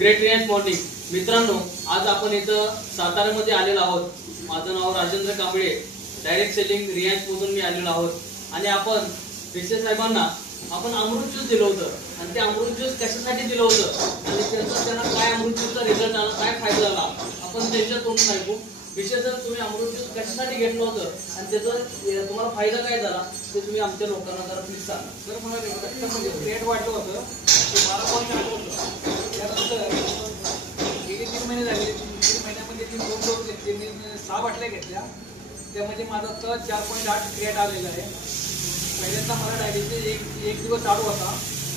Great रियाज morning मित्रांनो, आज आपण इथं साताऱ्यामध्ये आलेलो आहोत। माझं नाव राजेंद्र कांबळे, डायरेक्ट सेलिंग रियाज मधून मी आलेलो आहोत आणि आपण भिसे साहेबांना आपण अमृत ज्यूस दिलं होतं आणि ते अमृत ज्यूस कशासाठी दिलं होतं आणि त्यांना काय अमृत ज्यूसचा रिझल्ट आला, काय फायदा झाला आपण त्यांच्या तोंडून ऐकू। विशेष जर तुम्ही अमृत ज्यूस कशासाठी घेतलं होतं आणि त्याचा तुम्हाला फायदा काय झाला ते तुम्ही आमच्या लोकांना जरा प्लीज सांगा। सर, मला रक्तामध्ये रेट वाढलं होतं, ते 12 पॉईंट आलं होतं। त्यानंतर गेले 3 महिने झाले, 3 महिन्यामध्ये 3 डोस घेतले, मी 6 बाटल्या घेतल्या, त्यामध्ये माझं आता 4.8 क्रिएट आलेलं आहे। पहिल्यांदा मला डायबिटीज एक दिवस आड होता,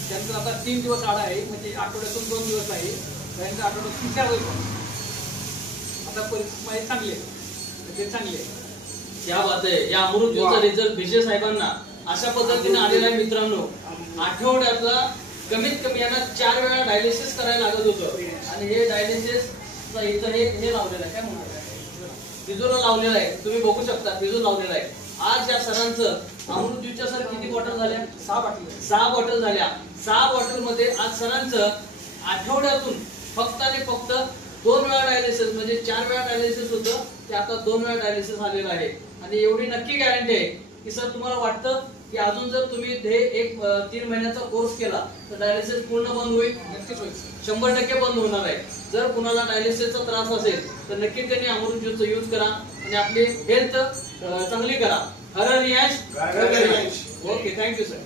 त्यानंतर आता 3 दिवस आड आहे, म्हणजे आठवड्यातून 2 दिवस आहे, त्यानंतर आठवड्यातून 4 दिवस। आता परिस्थिती माझी चांगली आहे, ते चांगली आहे। क्या बात आहे। या अमृत ज्यूसचा रिझल्ट भिसे साहेबांना अशा पद्धतीने आलेला आहे। मित्रांनो, आठवड्यातला कमीत कमी यांना 4 वेळा डायलिसिस करायला लागत होतं आणि हे डायलिसिस इथं हे लावलेलं आहे, काय म्हणतात फिजूला लावलेलं आहे, तुम्ही बघू शकता फिजू लावलेला आहे। आज या सरांचं अमृत ज्यूसच्या सर किती बॉटल झाल्या? 6 बाटल्या, 6 बॉटल झाल्या। 6 बॉटल मध्ये आज सरांचं आठवड्यातून फक्त आणि फक्त 2 वेळा डायलिसिस, म्हणजे 4 वेळा डायलिसिस होतं ते आता 2 वेळा डायलिसिस आलेलं आहे। आणि एवढी नक्की गॅरंटी आहे की सर तुम्हाला वाटतं की अजून जर तुम्ही हे एक 3 महिन्याचा कोर्स केला तर डायलिसिस पूर्ण बंद होईल? नक्कीच होईल, 100% बंद होणार आहे। जर कुणाला डायलिसिसचा त्रास असेल तर नक्की त्यांनी अमृत ज्यूसचा यूज करा आणि आपली हेल्थ चांगली करा। हर रियाज, ओके, थँक्यू सर।